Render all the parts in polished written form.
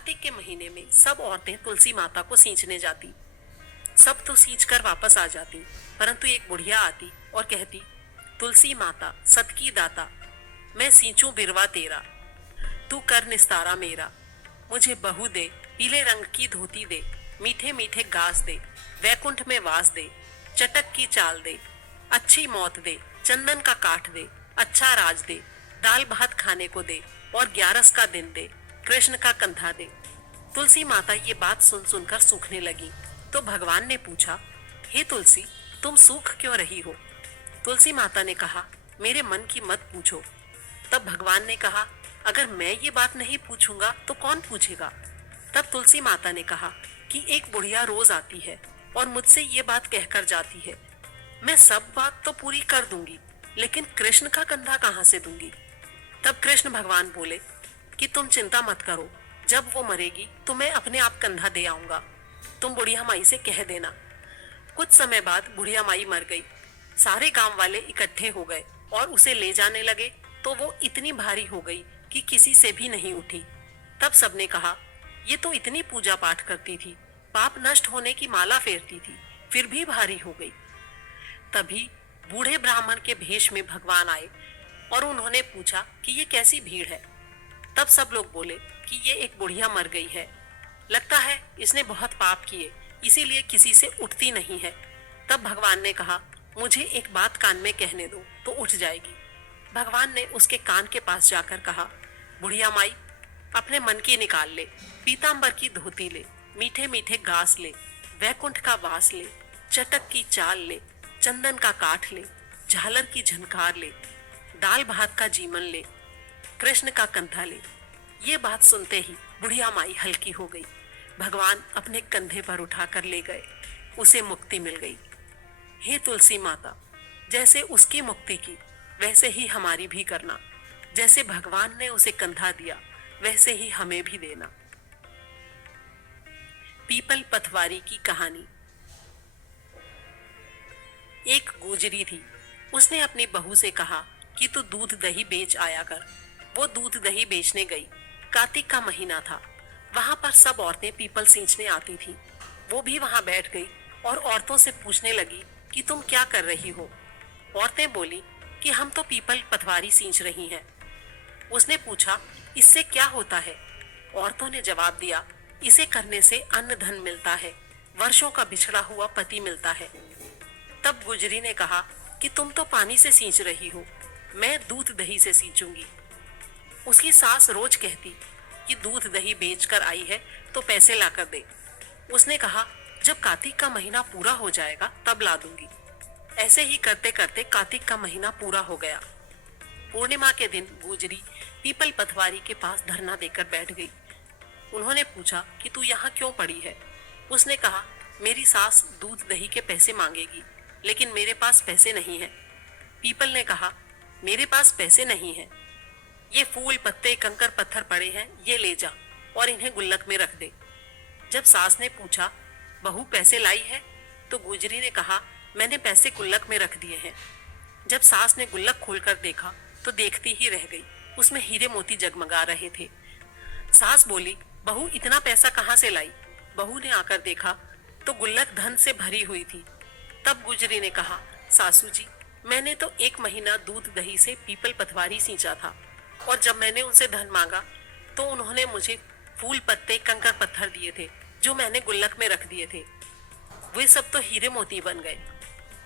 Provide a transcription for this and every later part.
कार्तिक के महीने में सब औरतें तुलसी माता को सींचने जाती। सब तो सींच कर वापस आ जाती, परंतु एक बुढ़िया आती और कहती, तुलसी माता सत की दाता, मैं सींचूं बिरवा तेरा, तू कर निस्तारा मेरा। मुझे बहू दे, पीले रंग की धोती दे, मीठे मीठे गास दे, वैकुंठ में वास दे, चटक की चाल दे, अच्छी मौत दे, चंदन का काठ दे, अच्छा राज दे, दाल भात खाने को दे और 11 का दिन दे, कृष्ण का कंधा दे। तुलसी माता ये बात सुन सुनकर सूखने लगी, तो भगवान ने पूछा, हे तुलसी, तुम सूख क्यों रही हो? तुलसी माता ने कहा, मेरे मन की मत पूछो। तब भगवान ने कहा, अगर मैं ये बात नहीं पूछूंगा तो कौन पूछेगा? तब तुलसी माता ने कहा कि एक बुढ़िया रोज आती है और मुझसे ये बात कहकर जाती है, मैं सब बात तो पूरी कर दूंगी, लेकिन कृष्ण का कंधा कहाँ से दूंगी? तब कृष्ण भगवान बोले कि तुम चिंता मत करो, जब वो मरेगी तो मैं अपने आप कंधा दे आऊंगा, तुम बुढ़िया माई से कह देना। कुछ समय बाद बुढ़िया माई मर गई। सारे गांव वाले इकट्ठे हो गए और उसे ले जाने लगे, तो वो इतनी भारी हो गई कि किसी से भी नहीं उठी। तब सबने कहा, ये तो इतनी पूजा पाठ करती थी, पाप नष्ट होने की माला फेरती थी, फिर भी भारी हो गई। तभी बूढ़े ब्राह्मण के भेष में भगवान आए और उन्होंने पूछा कि ये कैसी भीड़ है। तब सब लोग बोले कि ये एक बुढ़िया मर गई है, लगता है इसने बहुत पाप किए, इसीलिए किसी से उठती नहीं है। तब भगवान ने कहा, मुझे एक बात कान में कहने दो तो उठ जाएगी। भगवान ने उसके कान के पास जाकर कहा, बुढ़िया माई, अपने मन की निकाल ले, पीतांबर की धोती ले, मीठे मीठे गास ले, वैकुंठ का वास ले, चटक की चाल ले, चंदन का काठ ले, झालर की झनकार ले, दाल भात का जीवन ले, कृष्ण का कंधा ले। ये बात सुनते ही बुढ़िया माई हल्की हो गई। भगवान अपने कंधे पर उठाकर ले गए, उसे मुक्ति मिल गई। हे तुलसी माता, जैसे उसकी मुक्ति की वैसे ही हमारी भी करना, जैसे भगवान ने उसे कंधा दिया वैसे ही हमें भी देना। पीपल पथवारी की कहानी। एक गुजरी थी, उसने अपनी बहू से कहा कि तू दूध दही बेच आया कर। वो दूध दही बेचने गई। कार्तिक का महीना था। वहां पर सब औरतें पीपल सींचने आती थी। वो भी वहां बैठ गई और औरतों से पूछने लगी कि तुम क्या कर रही हो? औरतें बोली कि हम तो पीपल पथवारी सींच रही हैं। उसने पूछा, इससे क्या होता है? औरतों ने जवाब दिया, इसे करने से अन्न धन मिलता है, वर्षों का बिछड़ा हुआ पति मिलता है। तब गुजरी ने कहा कि तुम तो पानी से सींच रही हो, मैं दूध दही से सींचूंगी। उसकी सास रोज कहती कि दूध दही बेचकर आई है तो पैसे लाकर दे। उसने कहा, जब कार्तिक का महीना पूरा हो जाएगा तब ला दूंगी। ऐसे ही करते करते कार्तिक का महीना पूरा हो गया। पूर्णिमा के दिन गुजरी पीपल पथवारी के पास धरना देकर बैठ गई। उन्होंने पूछा कि तू यहाँ क्यों पड़ी है? उसने कहा, मेरी सास दूध दही के पैसे मांगेगी, लेकिन मेरे पास पैसे नहीं है। पीपल ने कहा, मेरे पास पैसे नहीं है, ये फूल पत्ते कंकर पत्थर पड़े हैं, ये ले जा और इन्हें गुल्लक में रख दे। जब सास ने पूछा, बहू पैसे लाई है? तो गुजरी ने कहा, मैंने पैसे गुल्लक में रख दिए हैं। जब सास ने गुल्लक खोलकर देखा तो देखती ही रह गई, उसमें हीरे मोती जगमगा रहे थे। सास बोली, बहू इतना पैसा कहाँ से लाई? बहू ने आकर देखा तो गुल्लक धन से भरी हुई थी। तब गुजरी ने कहा, सासू जी, मैंने तो 1 महीना दूध दही से पीपल पथवारी सींचा था, और जब मैंने उनसे धन मांगा तो उन्होंने मुझे फूल पत्ते कंकर पत्थर दिए थे, जो मैंने गुल्लक में रख दिए थे। वे सब तो हीरे मोती बन गए।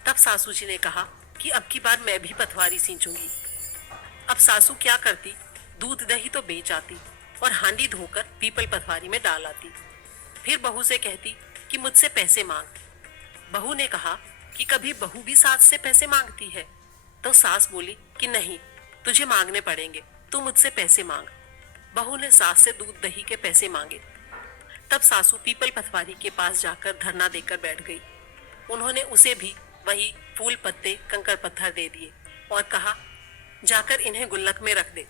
तब सासू जी ने कहा कि अब की बार मैं भी पथवारी सींचूंगी। अब सासू क्या करती, दूध दही तो बेच आती और हांडी धोकर पीपल पथवारी में डाल आती। फिर बहू से कहती कि मुझसे पैसे मांग। बहू ने कहा कि कभी बहू भी सास से पैसे मांगती है? तो सास बोली कि नहीं, तुझे मांगने पड़ेंगे, तू मुझसे पैसे मांग। बहू ने सास से दूध दही के पैसे मांगे। तब सासू पीपल पथवारी के पास जाकर धरना देकर बैठ गई। उन्होंने उसे भी वही फूल पत्ते कंकर पत्थर दे दिए और कहा, जाकर इन्हें गुल्लक में रख दे।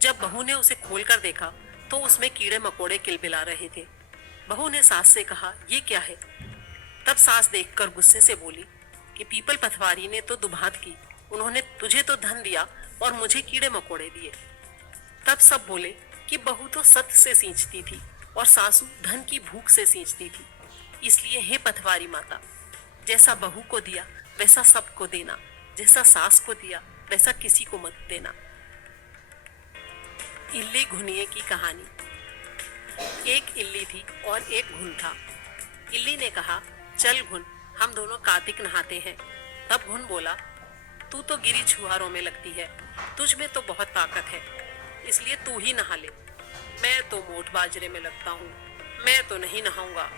जब बहू ने उसे खोलकर देखा तो उसमें कीड़े मकोड़े किलबिला रहे थे। बहू ने सास से कहा, ये क्या है? तब सास देखकर गुस्से से बोली कि पीपल पथवारी ने तो दुभात की, उन्होंने तुझे तो धन दिया और मुझे कीड़े मकोड़े दिए। तब सब बोले कि बहू तो सत्य से सींचती थी, और सासू धन की भूख से सींचती थी। इसलिए हे पथवारी माता, जैसा बहू को दिया वैसा सबको देना, जैसा सास को दिया वैसा किसी को मत देना। इल्ली घुनिए की कहानी। एक इल्ली थी और एक घुन था। इल्ली ने कहा, चल घुन, हम दोनों कार्तिक नहाते हैं। तब घुन बोला, तू तो गिरी छुहारों में लगती है, तुझ में तो बहुत ताकत है, इसलिए तू ही नहा ले। मैं तो मोट बाजरे में लगता हूँ, मैं तो नहीं नहाऊंगा।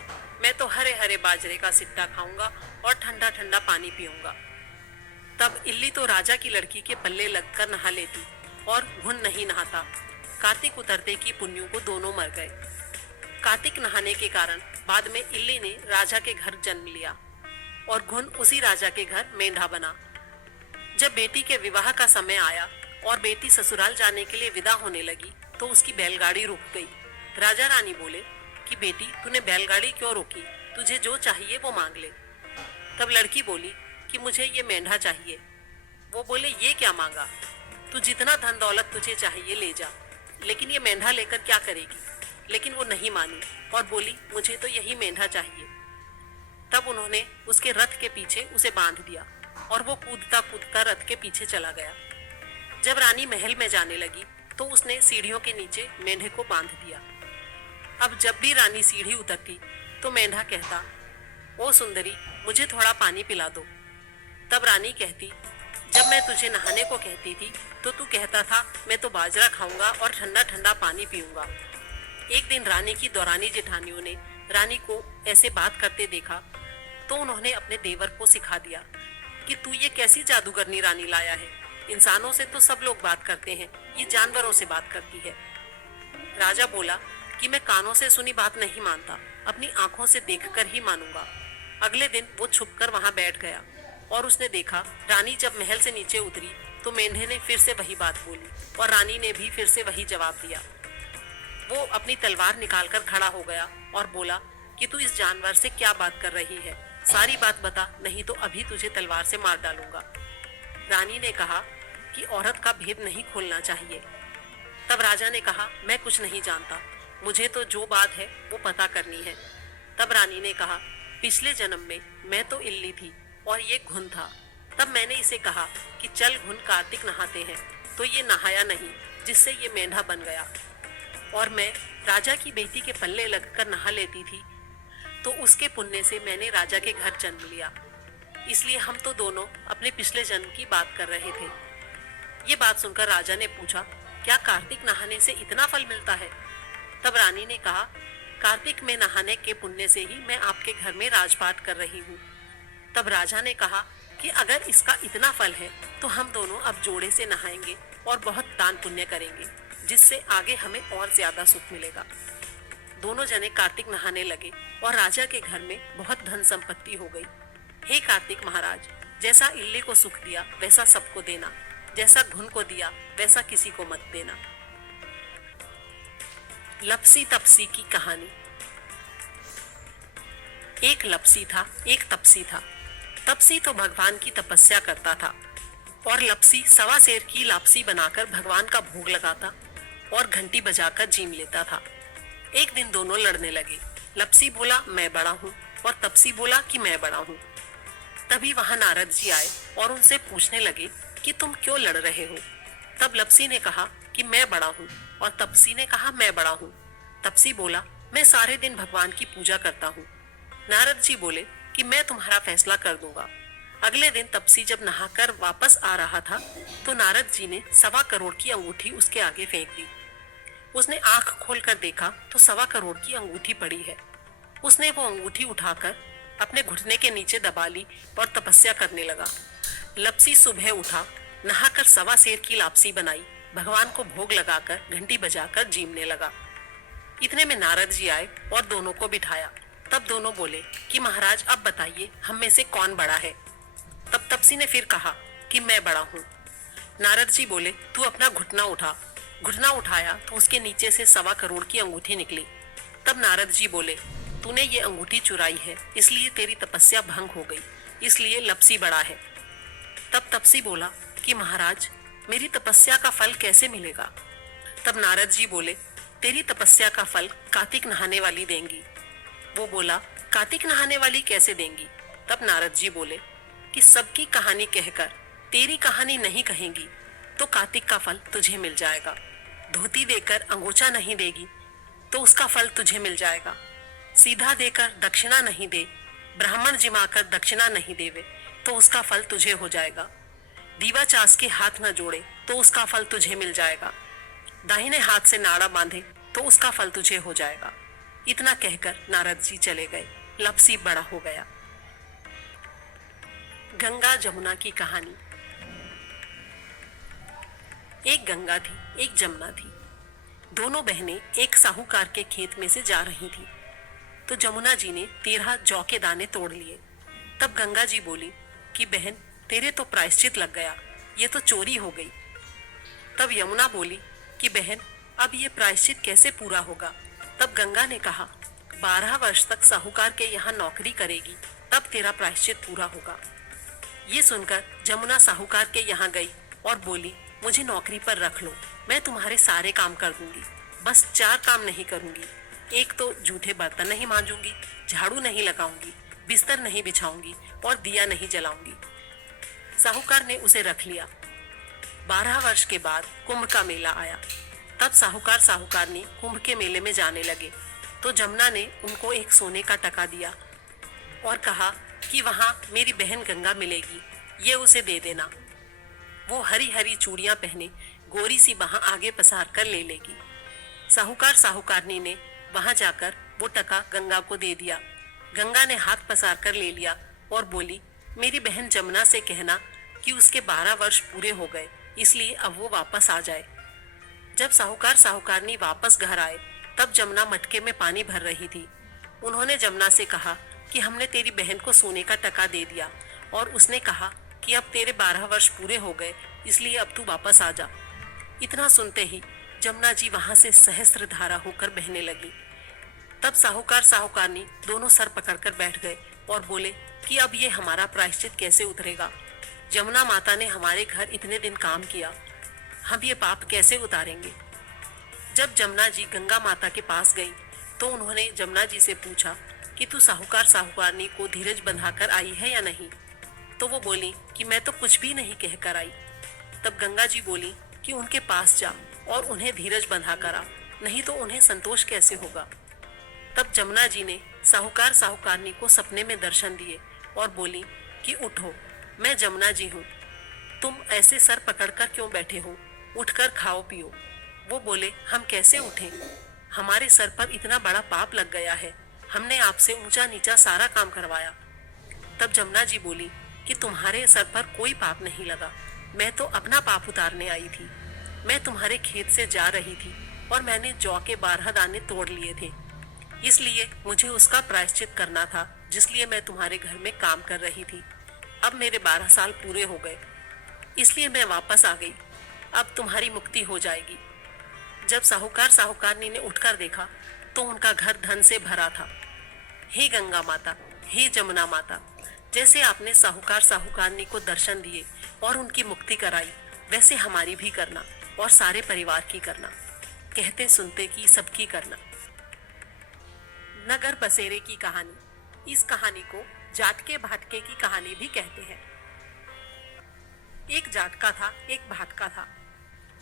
मैं तो हरे हरे बाजरे का सिट्टा खाऊंगा और ठंडा ठंडा पानी पीऊंगा। तब इल्ली तो राजा की लड़की के पल्ले लगकर नहा लेती और घुन नहीं नहाता। कार्तिक उतरते की पुन्नू को दोनों मर गए। कार्तिक नहाने के कारण बाद में इल्ली ने राजा के घर जन्म लिया और घुन उसी राजा के घर मेंढा बना। जब बेटी के विवाह का समय आया और बेटी ससुराल जाने के लिए विदा होने लगी तो उसकी बैलगाड़ी रुक गई। राजा रानी बोले कि बेटी, तूने बैलगाड़ी क्यों रोकी, तुझे जो चाहिए वो मांग ले। तब लड़की बोली कि मुझे ये मेंढा चाहिए। वो बोले, ये क्या मांगा, तू जितना धन दौलत तुझे चाहिए ले जा, लेकिन ये मेंढा लेकर क्या करेगी। लेकिन वो नहीं मानी और बोली, मुझे तो यही मेंढा चाहिए। तब उन्होंने उसके रथ के पीछे उसे बांध दिया और वो कूदता कूदता रथ के पीछे चला गया। जब रानी महल में जाने लगी तो उसने सीढ़ियों के नीचे मेंढे को बांध दिया। अब जब भी रानी सीढ़ी उतरती तो मेंढा कहता, ओ सुंदरी, मुझे थोड़ा पानी पिला दो। तब रानी कहती, जब मैं तुझे नहाने को कहती थी तो तू कहता था मैं तो बाजरा खाऊंगा और ठंडा ठंडा पानी पीऊंगा। एक दिन रानी की दौरानी जेठानियों ने रानी को ऐसे बात करते देखा तो उन्होंने अपने देवर को सिखा दिया कि तू ये कैसी जादूगरनी रानी लाया है। इंसानों से तो सब लोग बात करते हैं, ये जानवरों से बात करती है। राजा बोला कि मैं कानों से सुनी बात नहीं मानता, अपनी आंखों से देखकर ही मानूंगा। अगले दिन वो छुपकर वहां बैठ गया और उसने देखा रानी जब महल से नीचे उतरी तो मेंढे ने फिर से वही बात बोली और रानी ने भी फिर से वही जवाब दिया। वो अपनी तलवार निकालकर खड़ा हो गया और बोला कि तू इस जानवर से क्या बात कर रही है, सारी बात बता, नहीं तो अभी तुझे तलवार से मार डालूंगा। रानी ने कहा कि औरत का भेद नहीं खोलना चाहिए। तब राजा ने कहा, मैं कुछ नहीं जानता, मुझे तो जो बात है वो पता करनी है। तब रानी ने कहा, पिछले जन्म में मैं तो इल्ली थी और ये घुन था। तब मैंने इसे कहा कि चल घुन, कार्तिक नहाते हैं, तो ये नहाया नहीं, जिससे ये मेंढा बन गया। और मैं राजा की बेटी के पल्ले लगकर नहा लेती थी तो उसके पुण्य से मैंने राजा के घर जन्म लिया। इसलिए हम तो दोनों अपने पिछले जन्म की बात कर रहे थे। ये बात सुनकर राजा ने पूछा, क्या कार्तिक नहाने से इतना फल मिलता है? तब रानी ने कहा, कार्तिक में नहाने के पुण्य से ही मैं आपके घर में राजपाट कर रही हूँ। तब राजा ने कहा कि अगर इसका इतना फल है तो हम दोनों अब जोड़े से नहाएंगे और बहुत दान पुण्य करेंगे, जिससे आगे हमें और ज्यादा सुख मिलेगा। दोनों जने कार्तिक नहाने लगे और राजा के घर में बहुत धन संपत्ति हो गई। हे कार्तिक महाराज, जैसा इल्ली को सुख दिया वैसा सबको देना, जैसा घुन को दिया वैसा किसी को मत देना। लपसी तपसी की कहानी। एक लपसी था, एक तपसी था। तपसी तो भगवान की तपस्या करता था और लपसी सवा सेर की लापसी बनाकर भगवान का भोग लगाता और घंटी बजाकर जीम लेता था। एक दिन दोनों लड़ने लगे। लपसी बोला, मैं बड़ा हूँ, और तपसी बोला कि मैं बड़ा हूँ। तभी वहां नारद जी आए और उनसे पूछने लगे कि तुम क्यों लड़ रहे हो। तब लपसी ने कहा कि मैं बड़ा हूँ और तपसी ने कहा मैं बड़ा हूँ। तपसी बोला, मैं सारे दिन भगवान की पूजा करता हूँ। नारद जी बोले कि मैं तुम्हारा फैसला कर दूंगा। अगले दिन तपसी जब नहाकर वापस आ रहा था तो नारद जी ने 1.25 करोड़ की अंगूठी उसके आगे फेंक दी। उसने आंख खोलकर देखा तो 1.25 करोड़ की अंगूठी पड़ी है। उसने वो अंगूठी उठाकर अपने घुटने के नीचे दबा ली और तपस्या करने लगा। लपसी सुबह उठा, नहाकर 1.25 सेर की लापसी बनाई, भगवान को भोग लगाकर घंटी बजाकर जीमने लगा। इतने में नारद जी आए और दोनों को बिठाया। तब दोनों बोले कि महाराज अब बताइए हम में से कौन बड़ा है। तब तपसी ने फिर कहा कि मैं बड़ा हूँ। नारद जी बोले, तू अपना घुटना उठा। घुटना उठाया तो उसके नीचे से 1.25 करोड़ की अंगूठी निकली। तब नारद जी बोले, तूने ये अंगूठी चुराई है, इसलिए तेरी तपस्या भंग हो गई, इसलिए लपसी बड़ा है। तब तपसी बोला कि महाराज मेरी तपस्या का फल कैसे मिलेगा। तब नारद जी बोले, तेरी तपस्या का फल कार्तिक नहाने वाली देंगी। वो बोला, कार्तिक नहाने वाली कैसे देंगी? तब नारद जी बोले कि सबकी कहानी कहकर तेरी कहानी नहीं कहेंगी तो कार्तिक का फल तुझे मिल जाएगा। धोती देकर अंगोछा नहीं देगी तो उसका फल तुझे मिल जाएगा। सीधा देकर दक्षिणा नहीं दे, ब्राह्मण जिमाकर दक्षिणा नहीं देवे तो उसका फल तुझे हो जाएगा। दीवा चास के हाथ न जोड़े तो उसका फल तुझे मिल जाएगा। दाहिने हाथ से नाड़ा बांधे तो उसका फल तुझे हो जाएगा। इतना कहकर नारद जी चले गए। लपसी बड़ा हो गया। गंगा जमुना की कहानी। एक गंगा थी, एक जमुना थी। दोनों बहनें एक साहूकार के खेत में से जा रही थी तो जमुना जी ने 13 जौ के दाने तोड़ लिए। तब गंगा जी बोली कि बहन, तेरे तो प्रायश्चित लग गया, ये तो चोरी हो गई। तब यमुना बोली कि बहन, अब ये प्रायश्चित कैसे पूरा होगा? तब गंगा ने कहा, 12 वर्ष तक साहूकार के यहाँ नौकरी करेगी, तब तेरा प्रायश्चित पूरा होगा। ये सुनकर जमुना साहूकार के यहाँ गई और बोली, मुझे नौकरी पर रख लो, मैं तुम्हारे सारे काम कर दूंगी, बस 4 काम नहीं करूंगी। एक तो जूठे बर्तन नहीं मांजूंगी, झाड़ू नहीं लगाऊंगी, बिस्तर नहीं बिछाऊंगी और दिया नहीं जलाऊंगी। साहूकार ने उसे रख लिया। 12 वर्ष के बाद कुंभ का मेला आया। तब साहूकार साहूकारनी कुंभ के मेले में जाने लगे तो जमुना ने उनको एक सोने का टका दिया और कहा कि वहां मेरी बहन गंगा मिलेगी, ये उसे दे देना। वो हरी हरी चूड़ियां पहने गोरी सी वहां आगे पसार कर ले लेगी। साहूकार साहूकारनी ने वहां जाकर वो टका गंगा को दे दिया। गंगा ने हाथ पसार कर ले लिया और बोली, मेरी बहन जमुना से कहना कि उसके 12 वर्ष पूरे हो गए, इसलिए अब वो वापस आ जाए। जब साहूकार साहूकारनी वापस घर आए तब जमुना मटके में पानी भर रही थी। उन्होंने जमुना से कहा कि हमने तेरी बहन को सोने का टका दे दिया और उसने कहा कि अब तेरे 12 वर्ष पूरे हो गए, इसलिए अब तू वापस आ जा। इतना सुनते ही जमुना जी वहां से सहस्त्र धारा होकर बहने लगी। तब साहूकार साहूकारनी दोनों सर पकड़कर बैठ गए और बोले कि अब ये हमारा प्रायश्चित कैसे उतरेगा? जमुना माता ने हमारे घर इतने दिन काम किया, हम ये पाप कैसे उतारेंगे? जब जमुना जी गंगा माता के पास गई तो उन्होंने जमुना जी से पूछा कि तू साहूकार साहूकारनी को धीरज बंधाकर आई है या नहीं? तो वो बोली कि मैं तो कुछ भी नहीं कहकर आई। तब गंगा जी बोली कि उनके पास जा और उन्हें धीरज बंधा कर आ, नहीं तो उन्हें संतोष कैसे होगा? तब जमुना जी ने साहूकार साहूकारनी को सपने में दर्शन दिए और बोली कि उठो, मैं जमुना जी हूँ, तुम ऐसे सर पकड़कर क्यों बैठे हो? उठकर खाओ पियो। वो बोले, हम कैसे उठें? हमारे सर पर इतना बड़ा पाप लग गया है, हमने आपसे ऊंचा नीचा सारा काम करवाया। तब जमुना जी बोली कि तुम्हारे सर पर कोई पाप नहीं लगा, मैं तो अपना पाप उतारने आई थी। मैं तुम्हारे खेत से जा रही थी और मैंने जौ के 12 दाने तोड़ लिए थे, इसलिए मुझे उसका प्रायश्चित करना था, जिसलिए मैं तुम्हारे घर में काम कर रही थी। अब मेरे 12 साल पूरे हो गए, इसलिए मैं वापस आ गई। अब तुम्हारी मुक्ति हो जाएगी। जब साहूकार साहूकारनी ने उठकर देखा तो उनका घर धन से भरा था। हे गंगा माता, हे जमुना माता, जैसे आपने साहूकार साहूकारनी को दर्शन दिए और उनकी मुक्ति कराई, वैसे हमारी भी करना और सारे परिवार की करना। कहते सुनते की सबकी करना। नगर बसेरे की कहानी। इस कहानी को जाटके भाटके की कहानी भी कहते हैं। एक जाटका था, एक भाटका था।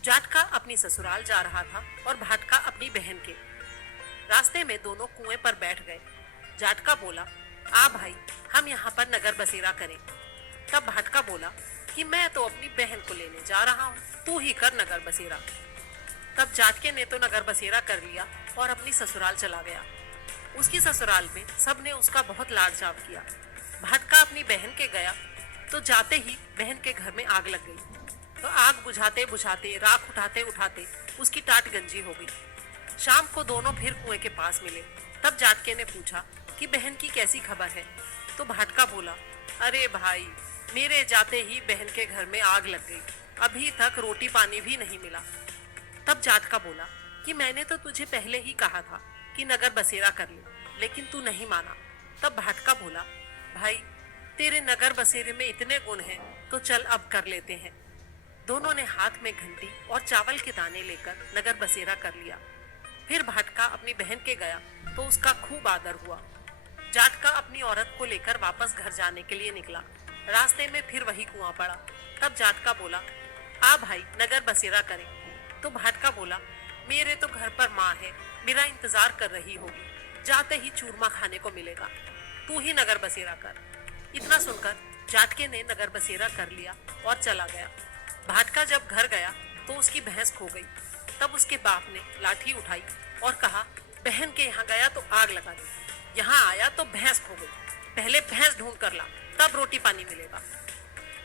जाटका अपनी ससुराल जा रहा था और भाटका अपनी बहन के। रास्ते में दोनों कुएं पर बैठ गए। जाटका बोला, आ भाई, हम यहाँ पर नगर बसेरा करें। तब भाटका बोला कि मैं तो अपनी बहन को लेने जा रहा हूँ, तू ही कर नगर बसेरा। तब जाटके ने तो नगर बसेरा कर लिया और अपनी ससुराल चला गया। उसकी ससुराल में सबने उसका बहुत लाड चाव किया। भाटका अपनी बहन के गया तो जाते ही बहन के घर में आग लग गई। तो आग बुझाते बुझाते, राख उठाते उठाते उसकी टाट गंजी हो गई। शाम को दोनों फिर कुएं के पास मिले। तब जाटके ने पूछा कि बहन की कैसी खबर है? तो भाटका बोला, अरे भाई, मेरे जाते ही बहन के घर में आग लग गई, अभी तक रोटी पानी भी नहीं मिला। तब जाटका बोला कि मैंने तो तुझे पहले ही कहा था कि नगर बसेरा कर ले, लेकिन तू नहीं माना। तब भाटका बोला, भाई, तेरे नगर बसेरे में इतने गुण हैं तो चल अब कर लेते हैं। दोनों ने हाथ में घंटी और चावल के दाने लेकर नगर बसेरा कर लिया। फिर भाटका अपनी बहन के गया तो उसका खूब आदर हुआ। जाटका अपनी औरत को लेकर वापस घर जाने के लिए निकला। रास्ते में फिर वही कुआं पड़ा। तब जाटका बोला, आ भाई नगर बसेरा करें। तो भाटका बोला, मेरे तो घर पर माँ है, मेरा इंतजार कर रही होगी, जाते ही चूरमा खाने को मिलेगा, तू ही नगर बसेरा कर। इतना सुनकर जाटके ने नगर बसेरा कर लिया और चला गया। भाटका जब घर गया तो उसकी भैंस खो गई। तब उसके बाप ने लाठी उठाई और कहा, बहन के यहाँ गया तो आग लगा दी, यहाँ आया तो भैंस खो गई, पहले भैंस ढूंढ कर ला, तब रोटी पानी मिलेगा।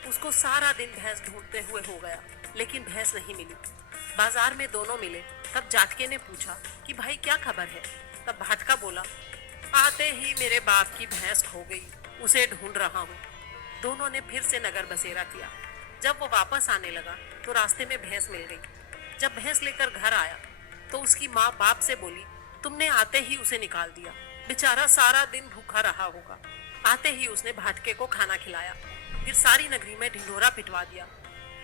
उसको सारा दिन भैंस ढूंढते हुए हो गया, लेकिन भैंस नहीं मिली। बाजार में दोनों मिले। तब जाटके ने पूछा कि भाई क्या खबर है। तब भाटका बोला, आते ही मेरे बाप की भैंस खो गई, उसे ढूंढ रहा हूँ। दोनों ने फिर से नगर बसेरा किया। जब वो वापस आने लगा तो रास्ते में भैंस मिल गई। जब भैंस लेकर घर आया तो उसकी माँ बाप से बोली, तुमने आते ही उसे निकाल दिया, बेचारा सारा दिन भूखा रहा होगा। आते ही उसने भाटके को खाना खिलाया, फिर सारी नगरी में ढिंढोरा पिटवा दिया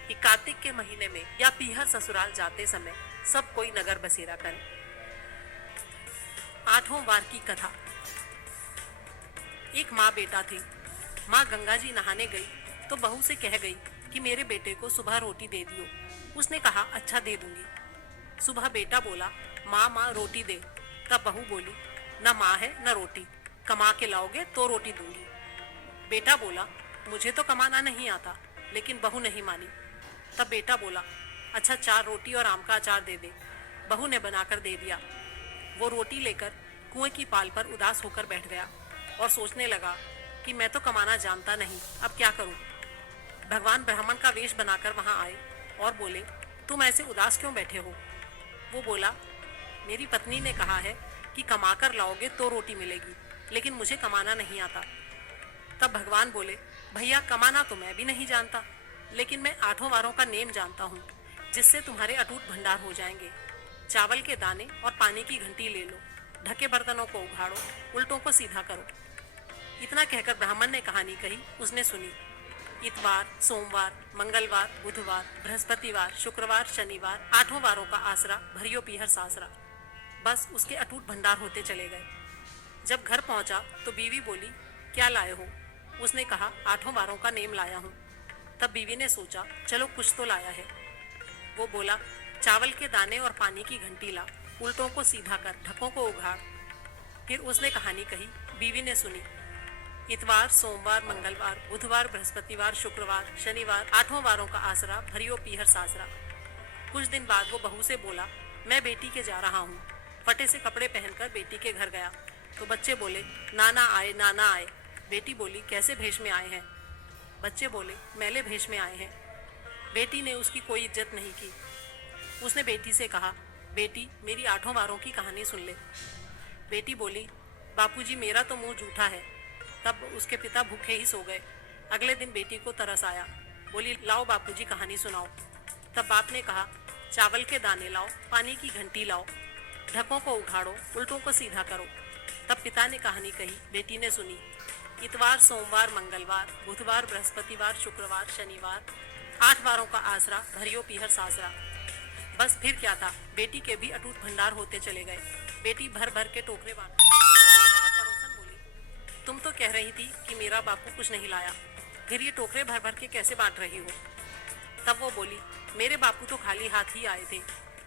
कि कार्तिक के महीने में या पीहर ससुराल जाते समय सब कोई नगर बसेरा करे। 8वां वार की कथा। एक माँ बेटा थे। माँ गंगा जी नहाने गई तो बहू से कह गई कि मेरे बेटे को सुबह रोटी दे दियो। उसने कहा, अच्छा दे दूंगी। सुबह बेटा बोला, माँ माँ रोटी दे। तब बहू बोली, न माँ है न रोटी, कमा के लाओगे तो रोटी दूंगी। बेटा बोला, मुझे तो कमाना नहीं आता, लेकिन बहू नहीं मानी। तब बेटा बोला, अच्छा 4 रोटी और आम का अचार दे दे। बहू ने बनाकर दे दिया। वो रोटी लेकर कुएं की पाल पर उदास होकर बैठ गया और सोचने लगा कि मैं तो कमाना जानता नहीं, अब क्या करूं। भगवान ब्राह्मण का वेश बनाकर वहां आए और बोले, तुम ऐसे उदास क्यों बैठे हो। वो बोला, मेरी पत्नी ने कहा है कि कमा कर लाओगे तो रोटी मिलेगी, लेकिन मुझे कमाना नहीं आता। तब भगवान बोले, भैया कमाना तो मैं भी नहीं जानता, लेकिन मैं 8 वारों का नेम जानता हूँ, जिससे तुम्हारे अटूट भंडार हो जाएंगे। चावल के दाने और पानी की घंटी ले लो, ढके बर्तनों को उघाड़ो, उल्टों को सीधा करो। इतना कहकर ब्राह्मण ने कहानी कही, उसने सुनी। इतवार, सोमवार, मंगलवार, बुधवार, बृहस्पतिवार, शुक्रवार, शनिवार, 8 वारों का आसरा, भरियो पीहर सासरा। बस उसके अटूट भंडार होते चले गए। जब घर पहुंचा तो बीवी बोली, क्या लाए हो। उसने कहा, 8 वारों का नेम लाया हूँ। तब बीवी ने सोचा, चलो कुछ तो लाया है। वो बोला, चावल के दाने और पानी की घंटी ला, उल्टों को सीधा कर, ढकों को उघाड़। फिर उसने कहानी कही, बीवी ने सुनी। इतवार, सोमवार, मंगलवार, बुधवार, बृहस्पतिवार, शुक्रवार, शनिवार, 8 वारों का आसरा, भरियो पीहर सासरा। कुछ दिन बाद वो बहू से बोला, मैं बेटी के जा रहा हूँ। फटे से कपड़े पहनकर बेटी के घर गया तो बच्चे बोले, नाना आए, नाना आए। बेटी बोली, कैसे भेष में आए हैं। बच्चे बोले, मैले भेष में आए हैं। बेटी ने उसकी कोई इज्जत नहीं की। उसने बेटी से कहा, बेटी मेरी 8 वारों की कहानी सुन ले। बेटी बोली, बापूजी मेरा तो मुंह जूठा है। तब उसके पिता भूखे ही सो गए। अगले दिन बेटी को तरस आया, बोली, लाओ बापूजी कहानी सुनाओ। तब बाप ने कहा, चावल के दाने लाओ, पानी की घंटी लाओ, ढकों को उघाड़ो, उल्टों को सीधा करो। तब पिता ने कहानी कही, बेटी ने सुनी। इतवार, सोमवार, मंगलवार, बुधवार, बृहस्पतिवार, शुक्रवार, शनिवार, 8 वारों का आसरा, भरियो पीहर सासरा। बस फिर क्या था, बेटी के भी अटूट भंडार होते चले गए। बेटी भर भर के टोकरे बांट। पड़ोसन बोली, तुम तो कह रही थी कि मेरा बापू कुछ नहीं लाया, फिर ये टोकरे भर भर के कैसे बांट रही हो। तब वो बोली, मेरे बापू तो खाली हाथ ही आए थे,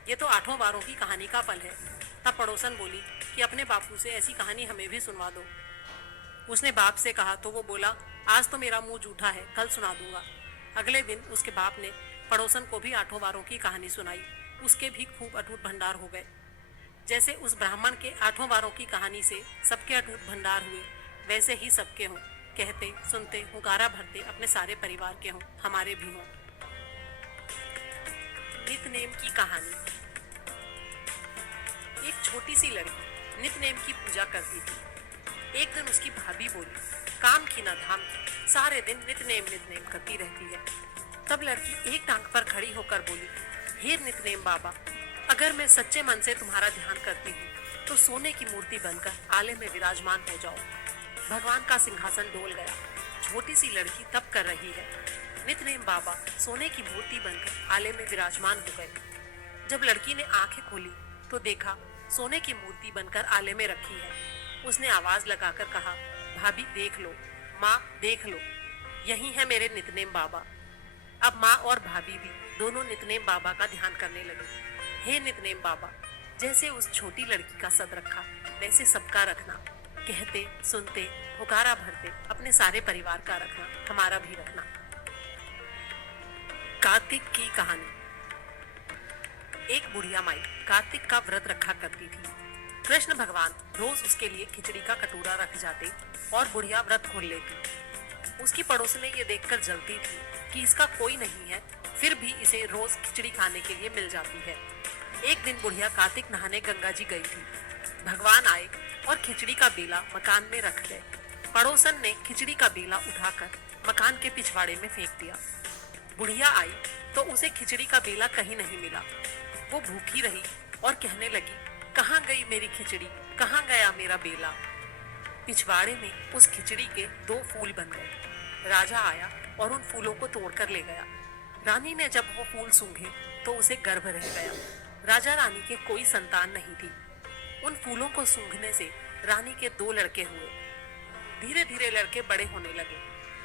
ये तो 8 वारों की कहानी का फल है। तब पड़ोसन बोली कि अपने बापू से ऐसी कहानी हमें भी सुनवा दो। उसने बाप से कहा तो वो बोला, आज तो मेरा मुंह जूठा है, कल सुना दूंगा। अगले दिन उसके बाप ने पड़ोसन को भी 8 वारों की कहानी सुनाई। उसके भी खूब अटूट भंडार हो गए। जैसे उस ब्राह्मण के 8 वारों की कहानी से सबके अटूट भंडार हुए, वैसे ही सबके हों, कहते सुनते हुंकारा भरते अपने सारे परिवार के हों, हमारे भी हों। नितनेम की कहानी। एक छोटी सी लड़की नितनेम की पूजा करती थी। एक दिन उसकी भाभी बोली, काम की ना धाम की, सारे दिन नितनेम करती रहती है। तब लड़की एक टांग पर खड़ी होकर बोली, हे नितनेम बाबा, अगर मैं सच्चे मन से तुम्हारा ध्यान करती हूँ तो सोने की मूर्ति बनकर आले में विराजमान हो जाओ। भगवान का सिंहासन डोल गया। छोटी सी लड़की तप कर रही है। नितनेम बाबा सोने की मूर्ति बनकर आले में विराजमान हो गए। जब लड़की ने आंखें खोली तो देखा सोने की मूर्ति बनकर आले में रखी है। उसने आवाज लगाकर कहा, भाभी देख लो, माँ देख लो, यही है मेरे नितनेम बाबा। अब माँ और भाभी भी दोनों नितनेम बाबा का ध्यान करने लगी। हे नितनेम बाबा, जैसे उस छोटी लड़की का सद रखा वैसे सबका रखना, कहते सुनते हुकारा भरते अपने सारे परिवार का रखना, हमारा भी रखना। कार्तिक की कहानी। एक बुढ़िया माई कार्तिक का व्रत रखा करती थी। कृष्ण भगवान रोज उसके लिए खिचड़ी का कटोरा रख जाते और बुढ़िया व्रत खोल लेती। उसकी पड़ोसने ये देखकर जलती थी कि इसका कोई नहीं है, फिर भी इसे रोज खिचड़ी खाने के लिए मिल जाती है। एक दिन बुढ़िया कार्तिक नहाने गंगा जी गई थी। भगवान आए और खिचड़ी का बेला मकान में रख गए। पड़ोसन ने खिचड़ी का बेला उठाकर मकान के पिछवाड़े में फेंक दिया। बुढ़िया आई तो उसे खिचड़ी का बेला कहीं नहीं मिला। वो भूखी रही और कहने लगी, कहाँ गई मेरी खिचड़ी, कहाँ गया मेरा बेला। पिछवाड़े में उस खिचड़ी के 2 फूल बन गए। राजा आया और उन फूलों को तोड़कर ले गया। रानी ने जब वो फूल सूंघे तो उसे गर्भ रह गया। राजा रानी के कोई संतान नहीं थी। उन फूलों को सूंघने से रानी के 2 लड़के हुए। धीरे धीरे लड़के बड़े होने लगे,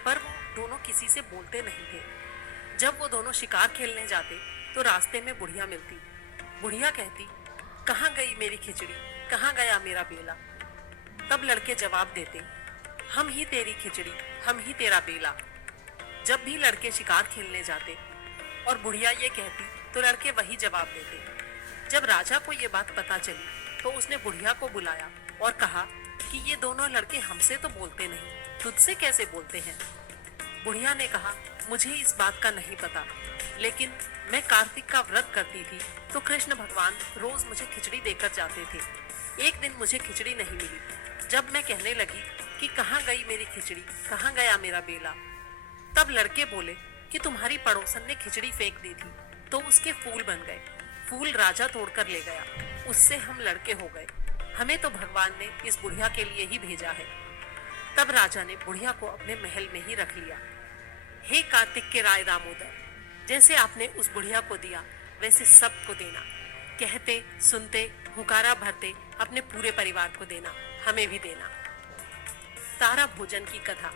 पर वो दोनों किसी से बोलते नहीं थे। जब वो दोनों शिकार खेलने जाते तो रास्ते में बुढ़िया मिलती। बुढ़िया कहती, कहाँ गई मेरी खिचड़ी, कहाँ गया मेरा बेला। तब लड़के जवाब देते, हम ही तेरी खिचड़ी, हम ही तेरा बेला। जब भी लड़के शिकार खेलने जाते और बुढ़िया ये कहती तो लड़के वही जवाब देते। जब राजा को ये बात पता चली तो उसने बुढ़िया को बुलाया और कहा कि ये दोनों लड़के हमसे तो बोलते नहीं, तुझसे कैसे बोलते हैं। बुढ़िया ने कहा, मुझे इस बात का नहीं पता, लेकिन मैं कार्तिक का व्रत करती थी तो कृष्ण भगवान रोज मुझे खिचड़ी देकर जाते थे। एक दिन मुझे खिचड़ी नहीं मिली। जब मैं कहने लगी कि कहाँ गई मेरी खिचड़ी, कहाँ गया मेरा बेला, तब लड़के बोले कि तुम्हारी पड़ोसन ने खिचड़ी फेंक दी थी तो उसके फूल बन गए। फूल राजा तोड़कर ले गया, उससे हम लड़के हो गए। हमें तो भगवान ने इस बुढ़िया के लिए ही भेजा है। तब राजा ने बुढ़िया को अपने महल में ही रख लिया। हे कार्तिक के राय दामोदर, जैसे आपने उस बुढ़िया को दिया वैसे सबको देना, कहते सुनते हुकारा भरते अपने पूरे परिवार को देना, हमें भी देना। तारा भोजन की कथा।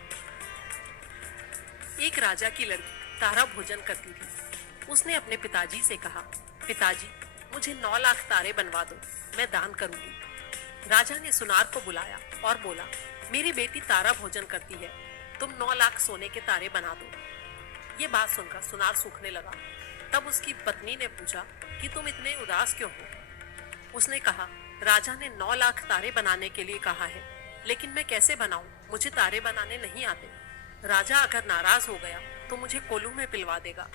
एक राजा की लड़की तारा भोजन करती थी। उसने अपने पिताजी से कहा, पिताजी मुझे 9 लाख तारे बनवा दो, मैं दान करूंगी। राजा ने सुनार को बुलाया और बोला, मेरी बेटी तारा भोजन करती है, तुम 9 लाख सोने के तारे बना दो। ये बात सुनकर सुनार सूखने लगा। तब उसकी पत्नी ने पूछा कि तुम इतने उदास क्यों हो। उसने कहा, राजा ने 9 लाख तारे बनाने के लिए कहा है, लेकिन मैं कैसे बनाऊं, मुझे तारे बनाने नहीं आते। राजा अगर नाराज हो गया तो मुझे कोल्हू में पिलवा देगा।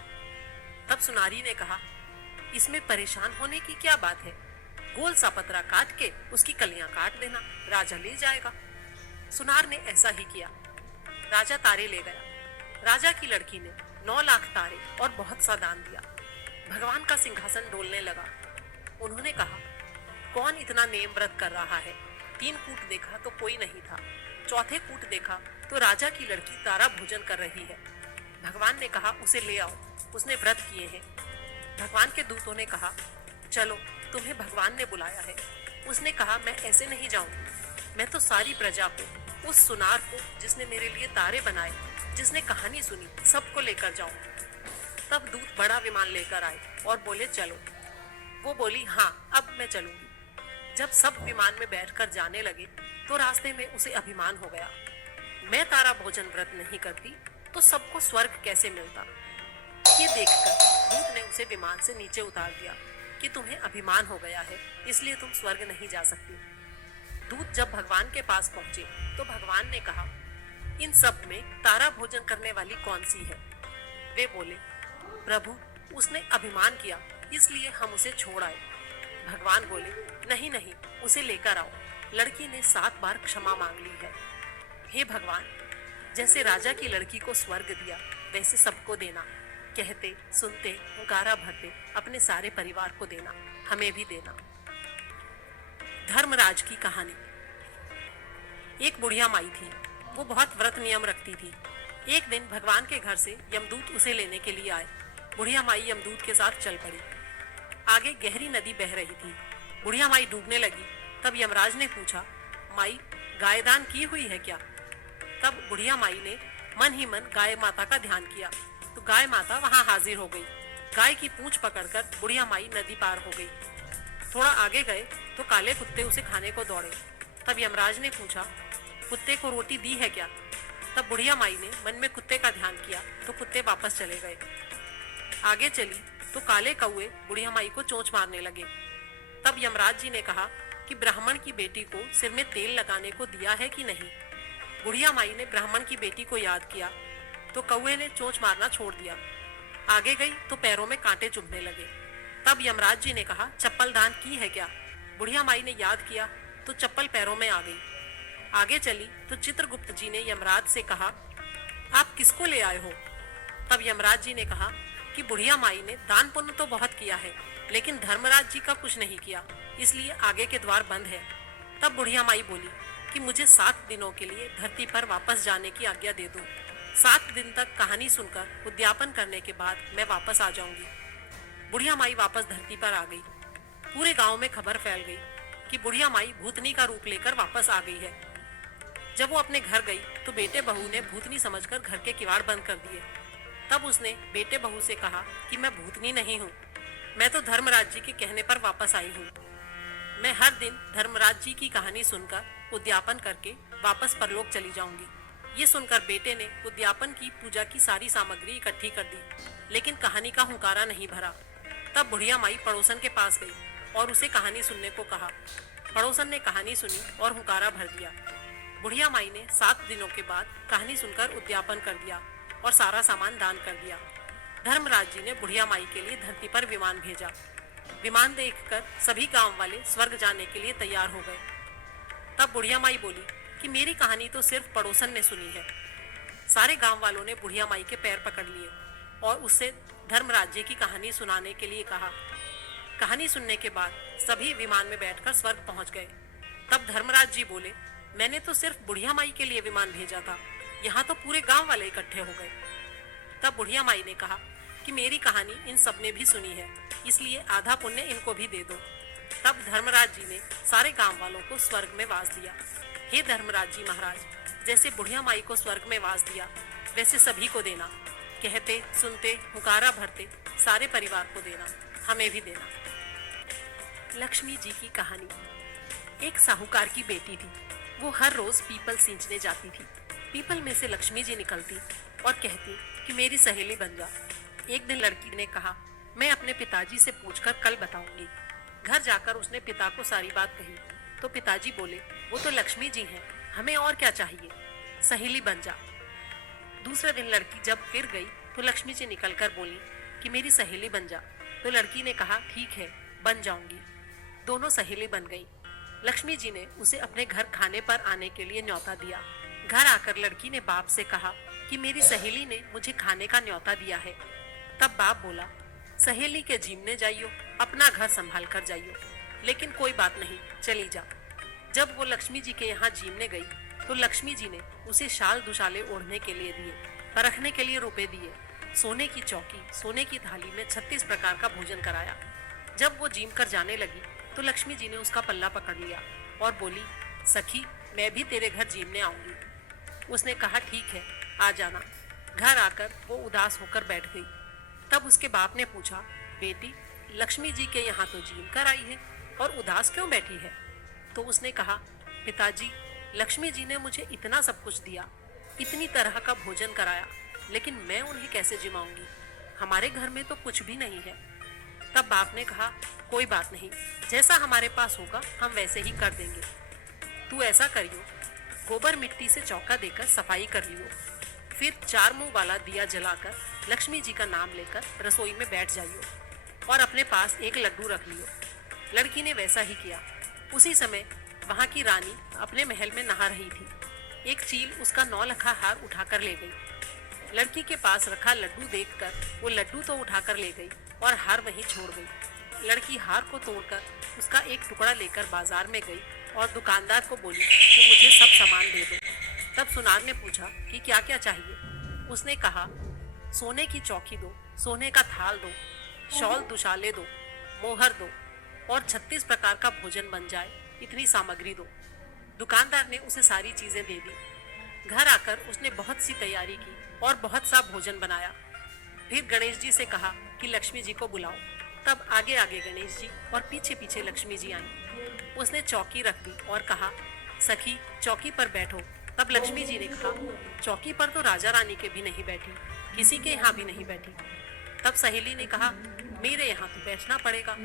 तब सुनारी ने कहा, इसमें परेशान होने की क्या बात है, गोल सा पतरा काट के उसकी कलियां काट देना, राजा ले जाएगा। सुनार ने ऐसा ही किया। राजा तारे ले गया। राजा की लड़की ने 9 लाख तारे और बहुत सा दान दिया। भगवान का सिंहासन डोलने लगा। उन्होंने कहा, कौन इतना नेम व्रत कर रहा है। 3 कूट देखा तो कोई नहीं था। चौथे कूट देखा तो राजा की लड़की तारा भोजन कर रही है। भगवान ने कहा, उसे ले आओ, उसने व्रत किए हैं। भगवान के दूतों ने कहा, चलो तुम्हें भगवान ने बुलाया है। उसने कहा, मैं ऐसे नहीं जाऊंगी, मैं तो सारी प्रजा को, उस सुनार को जिसने मेरे लिए तारे बनाए, जिसने कहानी सुनी, सबको लेकर जाऊंगी। तब दूत बड़ा विमान लेकर आए और बोले, चलो। वो बोली, हाँ अब मैं चलूंगी। जब सब विमान में बैठकर जाने लगे तो रास्ते में उसे अभिमान हो गया, मैं तारा भोजन व्रत नहीं करती तो सबको स्वर्ग कैसे मिलता। ये देखकर दूत ने उसे विमान से नीचे उतार दिया कि तुम्हें अभिमान हो गया है, इसलिए तुम स्वर्ग नहीं जा सकती। दूत जब भगवान के पास पहुंचे तो भगवान ने कहा, इन सब में तारा भोजन करने वाली कौन सी है। वे बोले, प्रभु उसने अभिमान किया इसलिए हम उसे छोड़ आए। भगवान बोले, नहीं नहीं, उसे लेकर आओ, लड़की ने 7 बार क्षमा मांग ली है। हे भगवान, जैसे राजा की लड़की को स्वर्ग दिया वैसे सबको देना, कहते सुनते हुकारा भरते अपने सारे परिवार को देना, हमें भी देना। धर्मराज की कहानी। एक बुढ़िया माई थी, वो बहुत व्रत नियम रखती थी। एक दिन भगवान के घर से यमदूत उसे लेने के लिए आए। बुढ़िया माई यमदूत के साथ चल पड़ी। आगे गहरी नदी बह रही थी। बुढ़िया माई डूबने लगी। तब यमराज ने पूछा, माई गाय दान की हुई है क्या? तब बुढ़िया माई ने मन ही मन गाय माता का ध्यान किया तो गाय माता वहां हाजिर हो गई। गाय की पूंछ पकड़कर बुढ़िया माई नदी पार हो गई। थोड़ा आगे गए तो काले कुत्ते उसे खाने को दौड़े। तब यमराज ने पूछा, कुत्ते को रोटी दी है क्या? तब बुढ़िया माई ने मन में कुत्ते का ध्यान किया तो कुत्ते वापस चले गए। आगे चली तो काले कौए बुढ़िया माई को चोंच मारने लगे। तब यमराज जी ने कहा कि ब्राह्मण की बेटी को सिर में तेल लगाने को दिया है कि नहीं। बुढ़िया माई ने ब्राह्मण की बेटी को याद किया तो कौए ने चोंच मारना छोड़ दिया। आगे गई तो पैरों में कांटे चुभने लगे। तब यमराज जी ने कहा, चप्पल दान की है क्या? बुढ़िया माई ने याद किया तो चप्पल पैरों में आ गई। आगे चली तो चित्रगुप्त जी ने यमराज से कहा, आप किसको ले आए हो? तब यमराज जी ने कहा कि बुढ़िया माई ने दान पुण्य तो बहुत किया है लेकिन धर्मराज जी का कुछ नहीं किया, इसलिए आगे के द्वार बंद है। तब बुढ़िया माई बोली कि मुझे 7 दिनों के लिए धरती पर वापस जाने की आज्ञा दे दो। 7 दिन तक कहानी सुनकर उद्यापन करने के बाद मैं वापस आ जाऊंगी। बुढ़िया माई वापस धरती पर आ गई। पूरे गांव में खबर फैल गई कि बुढ़िया माई भूतनी का रूप लेकर वापस आ गई है। जब वो अपने घर गई तो बेटे बहू ने भूतनी समझकर घर के किवाड़ बंद कर दिए। तब उसने बेटे बहू से कहा कि मैं भूतनी नहीं हूँ, मैं तो धर्मराज जी के कहने पर वापस आई हूँ। मैं हर दिन धर्मराज जी की कहानी सुनकर उद्यापन करके वापस परलोक चली जाऊंगी। ये सुनकर बेटे ने उद्यापन की पूजा की सारी सामग्री इकट्ठी कर दी, लेकिन कहानी का हुंकारा नहीं भरा। तब बुढ़िया माई पड़ोसन के पास गई और उसे कहानी सुनने को कहा। पड़ोसन ने कहानी सुनी और हुंकारा भर दिया। बुढ़िया माई ने 7 दिनों के बाद कहानी सुनकर उद्यापन कर दिया और सारा सामान दान कर दिया। धर्मराज जी ने बुढ़िया माई के लिए धरती पर विमान भेजा। विमान देखकर सभी गांव वाले स्वर्ग जाने के लिए तैयार हो गए। तब बुढ़िया माई बोली कि मेरी कहानी तो सिर्फ पड़ोसन ने सुनी है। सारे गांव वालों ने बुढ़िया माई के पैर पकड़ लिए और उससे धर्मराज जी की कहानी सुनाने के लिए कहा। कहानी सुनने के बाद सभी विमान में बैठकर स्वर्ग पहुंच गए। तब धर्मराज जी बोले, मैंने तो सिर्फ बुढ़िया माई के लिए विमान भेजा था, यहाँ तो पूरे गांव वाले इकट्ठे हो गए। तब बुढ़िया माई ने कहा कि मेरी कहानी इन सब ने भी सुनी है, इसलिए आधा पुण्य इनको भी दे दो। तब धर्मराज जी ने सारे गांव वालों को स्वर्ग में वास दिया। हे धर्मराज जी महाराज, जैसे बुढ़िया माई को स्वर्ग में वास दिया वैसे सभी को देना। कहते सुनते हुकारा भरते सारे परिवार को देना, हमें भी देना। लक्ष्मी जी की कहानी। एक साहूकार की बेटी थी। वो हर रोज पीपल सींचने जाती थी। पीपल में से लक्ष्मी जी निकलती और कहती कि मेरी सहेली बन जा। एक दिन लड़की ने कहा, मैं अपने पिताजी से पूछकर कल बताऊंगी। घर जाकर उसने पिता को सारी बात कही तो पिताजी बोले, वो तो लक्ष्मी जी हैं, हमें और क्या चाहिए, सहेली बन जा। दूसरे दिन लड़की जब फिर गई तो लक्ष्मी जी निकलकर बोली कि मेरी सहेली बन जा। तो लड़की ने कहा, ठीक है, बन जाऊंगी। दोनों सहेली बन गई। लक्ष्मी जी ने उसे अपने घर खाने पर आने के लिए न्योता दिया। घर आकर लड़की ने बाप से कहा कि मेरी सहेली ने मुझे खाने का न्योता दिया है। तब बाप बोला, सहेली के जीमने जाइयो, अपना घर संभाल कर जाइयो, लेकिन कोई बात नहीं, चली जा। जब वो लक्ष्मी जी के यहाँ जीमने गई तो लक्ष्मी जी ने उसे शाल दुशाले ओढ़ने के लिए दिए, परखने के लिए रुपए दिए, सोने की चौकी, सोने की थाली में 36 प्रकार का भोजन कराया। जब वो जीम कर जाने लगी तो लक्ष्मी जी ने उसका पल्ला पकड़ लिया और बोली, सखी, मैं भी तेरे घर जीमने आऊंगी। उसने कहा, ठीक है, आ जाना। घर आकर वो उदास होकर बैठ गई। तब उसके बाप ने पूछा, बेटी, लक्ष्मी जी के यहाँ तो जीम कर आई है और उदास क्यों बैठी है? तो उसने कहा, पिताजी, लक्ष्मी जी ने मुझे इतना सब कुछ दिया, इतनी तरह का भोजन कराया, लेकिन मैं उन्हें कैसे जिमाऊंगी? हमारे घर में तो कुछ भी नहीं है। तब बाप ने कहा, कोई बात नहीं, जैसा हमारे पास होगा हम वैसे ही कर देंगे। तू ऐसा करियो, गोबर मिट्टी से चौका देकर सफाई कर लियो, फिर 4 मुंह वाला दिया जलाकर लक्ष्मी जी का नाम लेकर रसोई में बैठ जाइयो और अपने पास एक लड्डू रख लियो। लड़की ने वैसा ही किया। उसी समय वहां की रानी अपने महल में नहा रही थी। एक चील उसका 9 लखा हार उठाकर ले गई। लड़की के पास रखा लड्डू देखकर वो लड्डू तो उठाकर ले गई और हार वहीं छोड़ गई। लड़की हार को तोड़कर उसका एक टुकड़ा लेकर बाजार में गई और दुकानदार को बोली कि मुझे सब सामान दे दो। तब सुनार ने पूछा कि क्या क्या चाहिए। उसने कहा, सोने की चौकी दो, सोने का थाल दो, शॉल दुशाले दो, मोहर दो, और 36 प्रकार का भोजन बन जाए, इतनी सामग्री दो। दुकानदार ने उसे सारी चीजें दे दी। घर आकर उसने बहुत सी तैयारी की और बहुत सा भोजन बनाया। फिर गणेश जी से कहा कि लक्ष्मी जी को बुलाओ। तब आगे आगे गणेश जी और पीछे पीछे लक्ष्मी जी आई। उसने चौकी रख दी और कहा, सखी चौकी पर बैठो। तब लक्ष्मी जी ने कहा, चौकी पर तो राजा रानी के भी नहीं बैठी, किसी के यहाँ भी नहीं बैठी। तब सहेली ने कहा, मेरे यहाँ तो बैठना पड़ेगा।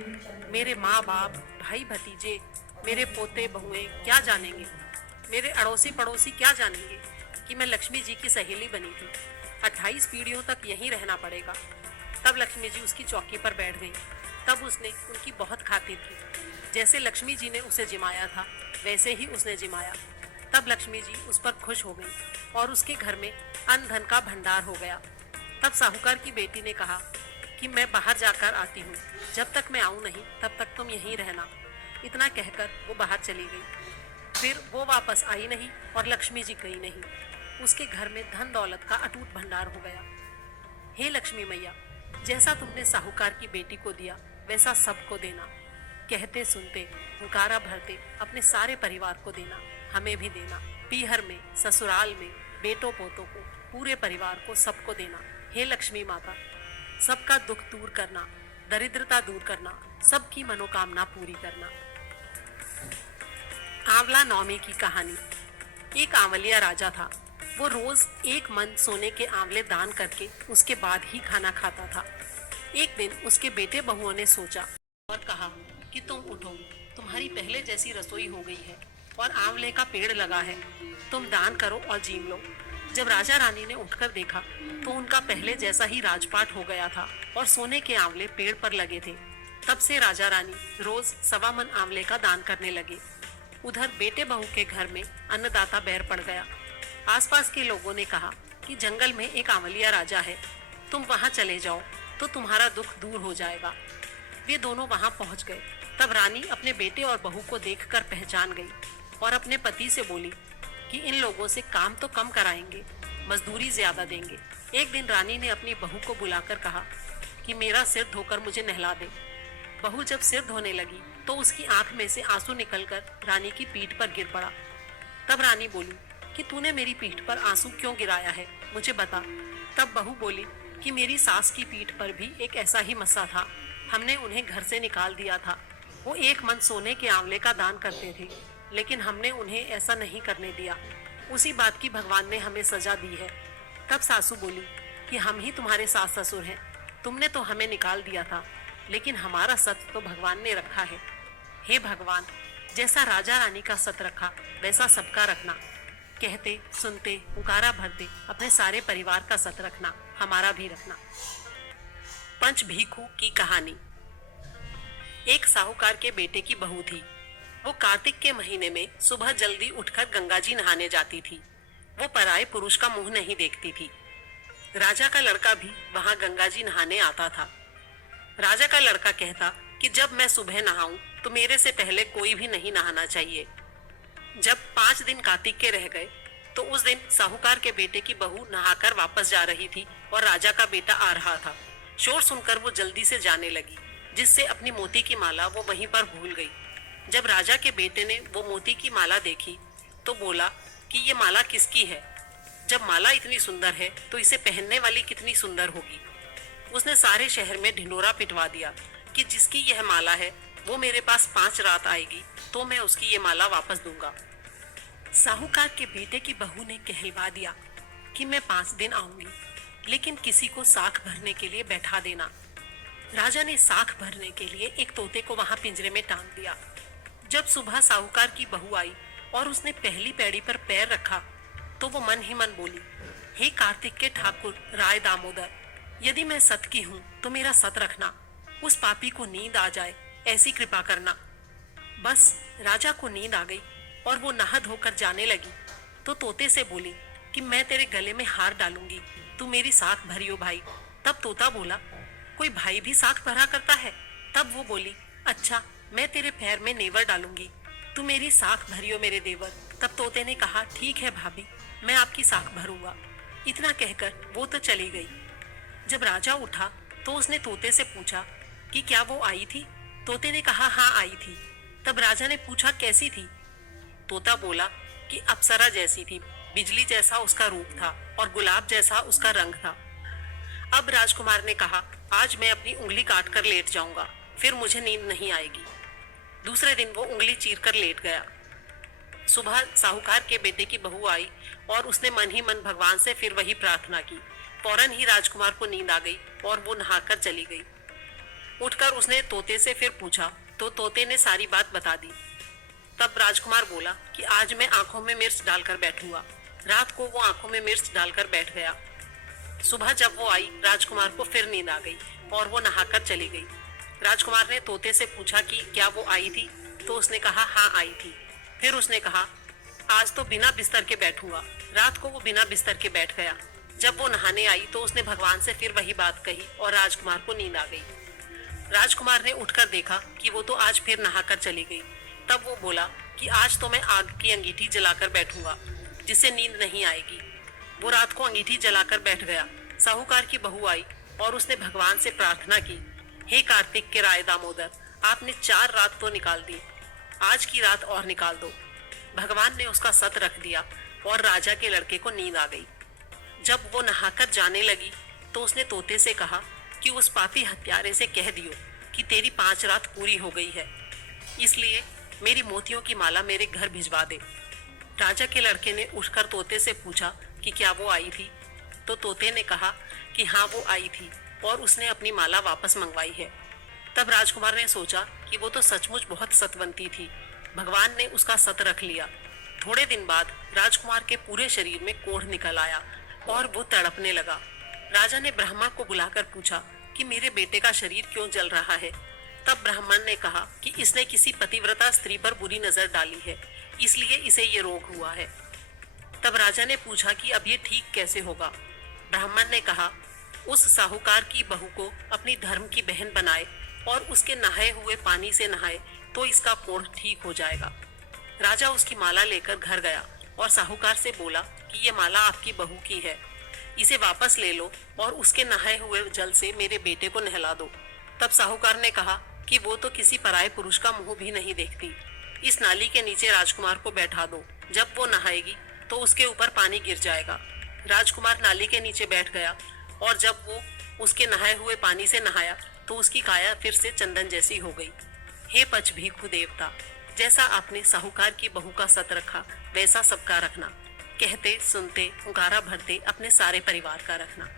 मेरे माँ बाप, भाई भतीजे, मेरे पोते बहुएं क्या जानेंगे, मेरे अड़ोसी पड़ोसी क्या जानेंगे कि मैं लक्ष्मी जी की सहेली बनी थी। 28 पीढ़ियों तक यहीं रहना पड़ेगा। तब लक्ष्मी जी उसकी चौकी पर बैठ गई। तब उसने उनकी बहुत खातिर की। जैसे लक्ष्मी जी ने उसे जिमाया था वैसे ही उसने जिमाया। तब लक्ष्मी जी उस पर खुश हो गई और उसके घर में अन्न धन का भंडार हो गया। तब साहूकार की बेटी ने कहा कि मैं बाहर जाकर आती हूँ, जब तक मैं आऊँ नहीं तब तक तुम यहीं रहना। इतना कहकर वो बाहर चली गई। फिर वो वापस आई नहीं और लक्ष्मी जी गई नहीं। उसके घर में धन दौलत का अटूट भंडार हो गया। हे लक्ष्मी मैया, जैसा तुमने साहूकार की बेटी को दिया वैसा सबको देना। कहते सुनते, हुंकारा भरते अपने सारे परिवार को देना, हमें भी देना। पीहर में, ससुराल में, बेटों पोतों को, पूरे परिवार को, सबको देना। हे लक्ष्मी माता, सबका दुख दूर करना, दरिद्रता दूर करना, सबकी मनोकामना पूरी करना। आंवला नौमी की कहानी। एक आंवलिया राजा था। वो रोज एक मन सोने के आंवले दान करके उसके बाद ही खाना खाता था। एक दिन उसके बेटे बहुओं ने सोचा और कहा कि तुम उठो, तुम्हारी पहले जैसी रसोई हो गई है और आंवले का पेड़ लगा है, तुम दान करो और जीम लो। जब राजा रानी ने उठकर देखा तो उनका पहले जैसा ही राजपाट हो गया था और सोने के आंवले पेड़ पर लगे थे। तब से राजा रानी रोज 1.25 मन आंवले का दान करने लगे। उधर बेटे बहू के घर में अन्नदाता बैर पड़ गया। आसपास के लोगों ने कहा कि जंगल में एक आंवलिया राजा है, तुम वहां चले जाओ तो तुम्हारा दुख दूर हो जाएगा। वे दोनों वहां पहुंच गए। तब रानी अपने बेटे और बहू को देखकर पहचान गई और अपने पति से बोली कि इन लोगों से काम तो कम कराएंगे, मजदूरी ज्यादा देंगे। एक दिन रानी ने अपनी बहू को बुलाकर कहा कि मेरा सिर धोकर मुझे नहला दे। बहू जब सिर धोने लगी तो उसकी आंख में से आंसू निकलकर रानी की पीठ पर गिर पड़ा। तब रानी बोली कि तूने मेरी पीठ पर आंसू क्यों गिराया है, मुझे बता। तब बहू बोली कि मेरी सास की पीठ पर भी एक ऐसा ही मस्सा था, हमने उन्हें घर से निकाल दिया था। वो एक मन सोने के आंवले का दान करते थे, लेकिन हमने उन्हें ऐसा नहीं करने दिया। उसी बात की भगवान ने हमें सजा दी है। तब सासू बोली कि हम ही तुम्हारे सास ससुर हैं, तुमने तो हमें निकाल दिया था, लेकिन हमारा सत तो भगवान ने रखा है। हे भगवान, जैसा राजा रानी का सत रखा वैसा सबका रखना। कहते सुनते, हुंकारा भरते अपने सारे परिवार का सत रखना, हमारा भी रखना। पंच भीखू की कहानी। एक साहूकार के बेटे की बहू थी। वो कार्तिक के महीने में सुबह जल्दी उठकर गंगा जी नहाने जाती थी। वो पराये पुरुष का मुंह नहीं देखती थी। राजा का लड़का भी वहां गंगा जी नहाने आता था। राजा का लड़का कहता कि जब मैं सुबह नहाऊं तो मेरे से पहले कोई भी नहीं नहाना चाहिए। जब 5 दिन कार्तिक के रह गए तो उस दिन साहूकार के बेटे की बहू नहाकर वापस जा रही थी और राजा का बेटा आ रहा था। शोर सुनकर वो जल्दी से जाने लगी, जिससे अपनी मोती की माला वो वहीं पर भूल गई। जब राजा के बेटे ने वो मोती की माला देखी तो बोला कि ये माला किसकी है? जब माला इतनी सुंदर है तो इसे पहनने वाली कितनी सुंदर होगी। उसने सारे शहर में ढिंढोरा पिटवा दिया कि जिसकी यह माला है वो मेरे पास 5 रात आएगी तो मैं उसकी ये माला वापस दूंगा। साहूकार के बेटे की बहू ने कहलवा दिया कि मैं 5 दिन आऊंगी, लेकिन किसी को साख भरने के लिए बैठा देना। राजा ने साख भरने के लिए एक तोते को वहां पिंजरे में टांग दिया। जब सुबह साहूकार की बहू आई और उसने पहली पैड़ी पर पैर रखा तो वो मन ही मन बोली, हे कार्तिक के ठाकुर राय दामोदर, यदि मैं सत की हूं तो मेरा सत रखना, उस पापी को नींद आ जाए ऐसी कृपा करना। बस राजा को नींद आ गई और वो नहा धोकर जाने लगी तो तोते से बोली कि मैं तेरे गले में हार डालूंगी, तू मेरी साख भरियो भाई। तब तोता बोला, कोई भाई भी साख भरा करता है? तब वो बोली, अच्छा मैं तेरे पैर में नेवर डालूंगी, तू मेरी साख भरियो मेरे देवर। तब तोते ने कहा, ठीक है भाभी, मैं आपकी साख भरूंगा। इतना कहकर वो तो चली गई। जब राजा उठा तो उसने तोते से पूछा कि क्या वो आई थी? तोते ने कहा हाँ आई थी। तब राजा ने पूछा कैसी थी? तोता बोला कि अप्सरा जैसी थी, बिजली जैसा उसका रूप था और गुलाब जैसा उसका रंग था। अब राजकुमार ने कहा आज मैं अपनी उंगली काट कर लेट जाऊंगा, फिर मुझे नींद नहीं आएगी। दूसरे दिन वो उंगली चीर कर लेट गया। सुबह साहूकार के बेटे की बहू आई और उसने मन ही मन भगवान से फिर वही प्रार्थना की। फौरन ही राजकुमार को नींद आ गई और वो नहाकर चली गई। उठकर उसने तोते से फिर पूछा तो तोते ने सारी बात बता दी। तब राजकुमार बोला कि आज मैं आंखों में मिर्च डालकर बैठूंगा। रात को वो आंखों में मिर्च डालकर बैठ गया। सुबह जब वो आई राजकुमार को फिर नींद आ गई और वो नहाकर चली गई। राजकुमार ने तोते से पूछा कि क्या वो आई थी, तो उसने कहा हाँ आई थी। फिर उसने कहा आज तो बिना बिस्तर के बैठूंगा। रात को वो बिना बिस्तर के बैठ गया। जब वो नहाने आई तो उसने भगवान से फिर वही बात कही और राजकुमार को नींद आ गई। राजकुमार ने उठकर देखा कि वो तो आज फिर नहाकर चली गई। तब वो बोला कि आज तो मैं आग की अंगीठी जलाकर बैठूंगा, जिससे नींद नहीं आएगी। वो रात को अंगीठी जलाकर बैठ गया। साहूकार की बहू आई और उसने भगवान से प्रार्थना की, हे कार्तिक के राय दामोदर, आपने 4 रात तो निकाल दी, आज की रात और निकाल दो। भगवान ने उसका सत रख दिया और राजा के लड़के को नींद आ गई। जब वो नहाकर जाने लगी तो उसने तोते से कहा कि उस पापी हत्यारे से कह दियो कि तेरी 5 रात पूरी हो गई है, इसलिए मेरी मोतियों की माला मेरे घर भिजवा दे। राजा के लड़के ने उठकर तोते से पूछा कि क्या वो आई थी, तो तोते ने कहा कि हाँ वो आई थी और उसने अपनी माला वापस मंगवाई है। तब राजकुमार ने सोचा कि वो तो सचमुच बहुत सतवंती थी। भगवान ने उसका सत रख लिया। थोड़े दिन बाद राजकुमार के पूरे शरीर में कोढ़ निकल आया और वो तड़पने लगा। राजा ने ब्राह्मण को बुलाकर पूछा कि मेरे बेटे का शरीर क्यों जल रहा है। तब ब्राह्मण ने कहा कि इसने किसी पतिव्रता स्त्री पर बुरी नजर डाली है, इसलिए इसे ये रोग हुआ है। तब राजा ने पूछा कि अब ये ठीक कैसे होगा। ब्राह्मण ने कहा उस साहूकार की बहू को अपनी धर्म की बहन बनाए और उसके नहाए हुए पानी से नहाए तो इसका कोढ़ ठीक हो जाएगा। राजा उसकी माला लेकर घर गया और साहूकार से बोला कि ये माला आपकी बहू की है, इसे वापस ले लो और उसके नहाए हुए जल से मेरे बेटे को नहला दो। तब साहूकार ने कहा कि वो तो किसी पराये पुरुष का मुंह भी नहीं देखती। इस नाली के नीचे राजकुमार को बैठा दो, जब वो नहाएगी तो उसके ऊपर पानी गिर जाएगा। राजकुमार नाली के नीचे बैठ गया और जब वो उसके नहाए हुए पानी से नहाया तो उसकी काया फिर से चंदन जैसी हो गई। हे पच भीखु देवता, जैसा आपने साहूकार की बहू का सत रखा वैसा सबका रखना। कहते सुनते हुंकारा भरते अपने सारे परिवार का रखना।